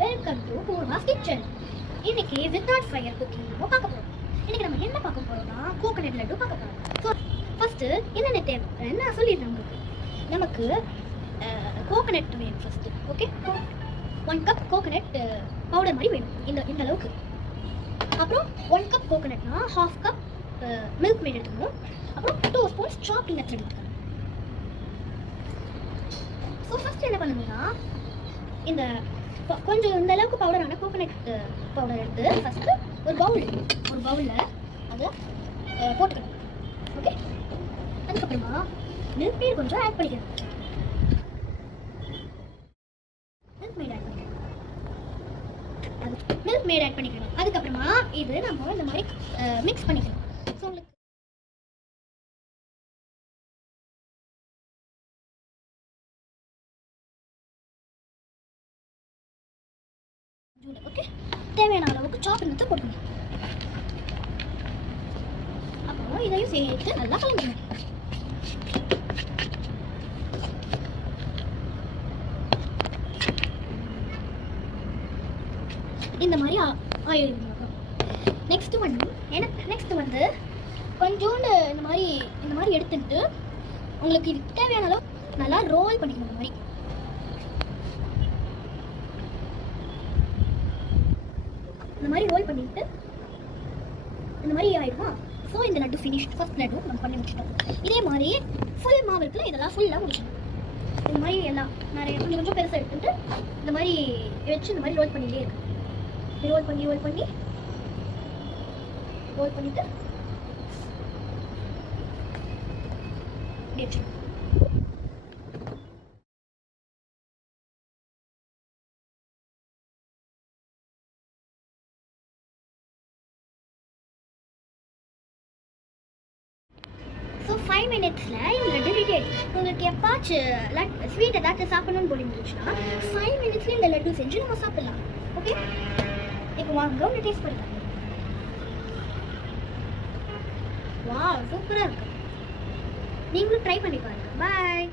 Welcome to Poorva's kitchen. இன்னைக்கு without fire cooking நம்ம பார்க்க போறோம். இன்னைக்கு நம்ம என்ன பார்க்க போறோம்னா கோகனட் லட்டு பார்க்க போறோம். ஸோ ஃபர்ஸ்ட் என்னென்ன தேவை நான் சொல்லிடுறேன் உங்களுக்கு. நமக்கு கோகனட் வேணும் first. Okay, 1 cup coconut powder மாதிரி வேணும், இந்த அளவுக்கு. அப்புறம் 1 கப் கோகனட்னா 1/2 கப் மில்க் மேட் எடுத்துக்கணும். அப்புறம் 2 ஸ்பூன்ஸ் சாப்பிங் நட்ஸ் எடுத்துக்கணும். ஸோ ஃபர்ஸ்ட் என்ன பண்ணணும்னா இந்த கொஞ்சம் இந்த அளவுக்கு பவுடரான கோகனட் பவுடர் எடுத்து ஃபஸ்ட்டு ஒரு பவுலில் அதை போட்டுக்கணும். ஓகே, அதுக்கப்புறமா மில்க் மேட் கொஞ்சம் ஆட் பண்ணிக்கணும். மில்க் மேட் ஆட் பண்ணிக்கணும். அதுக்கப்புறமா இது நம்ம இந்த மாதிரி மிக்ஸ் பண்ணிக்கணும். ஸோ உங்களுக்கு ஓகே, தேவையான அளவுக்கு சாப்பிங் நட்ஸ் போட்டுக்கணும். அப்புறம் இதையும் சேர்த்து நல்லா கலந்துக்கணும். இந்த மாதிரி ஆயில். நெக்ஸ்ட் வந்து கொஞ்சோண்டு இந்த மாதிரி எடுத்துட்டு உங்களுக்கு இது தேவையான அளவு நல்லா ரோல் பண்ணிக்கணும். இந்த மாதிரி ரோல் பண்ணிட்டு இந்த மாதிரி ஆயிடுமா. ஸோ இந்த லட்டு ஃபினிஷ். ஃபர்ஸ்ட் லட்டு நம்ம பண்ணி முடிச்சிட்டோம். இதே மாதிரி ஃபுல் மாவு இருக்குல்ல, இதெல்லாம் ஃபுல்லாக முடிச்சிடணும். இந்த மாதிரி எல்லாம் நிறைய கொஞ்சம் பெருசாக எடுத்துட்டு இந்த மாதிரி வச்சு இந்த மாதிரி ரோல் பண்ணிகிட்டே இருக்கு. ரோல் பண்ணிட்டு வச்சிடணும். ஸோ 5 மினிட்ஸில் இந்த லட்டு ரெடி ஆகிடுச்சு. உங்களுக்கு எப்பாச்சும் ஸ்வீட் ஏதாச்சும் சாப்பிடணும்னு போல இருந்துச்சுன்னா 5 மினிட்ஸில் இந்த லட்டு செஞ்சு நம்ம சாப்பிடலாம். ஓகே, இப்போ வாங்க ஒன்று டேஸ்ட் பண்ணலாம். வா, சூப்பராக இருக்கு. நீங்களும் ட்ரை பண்ணி பாருங்க. பாய்.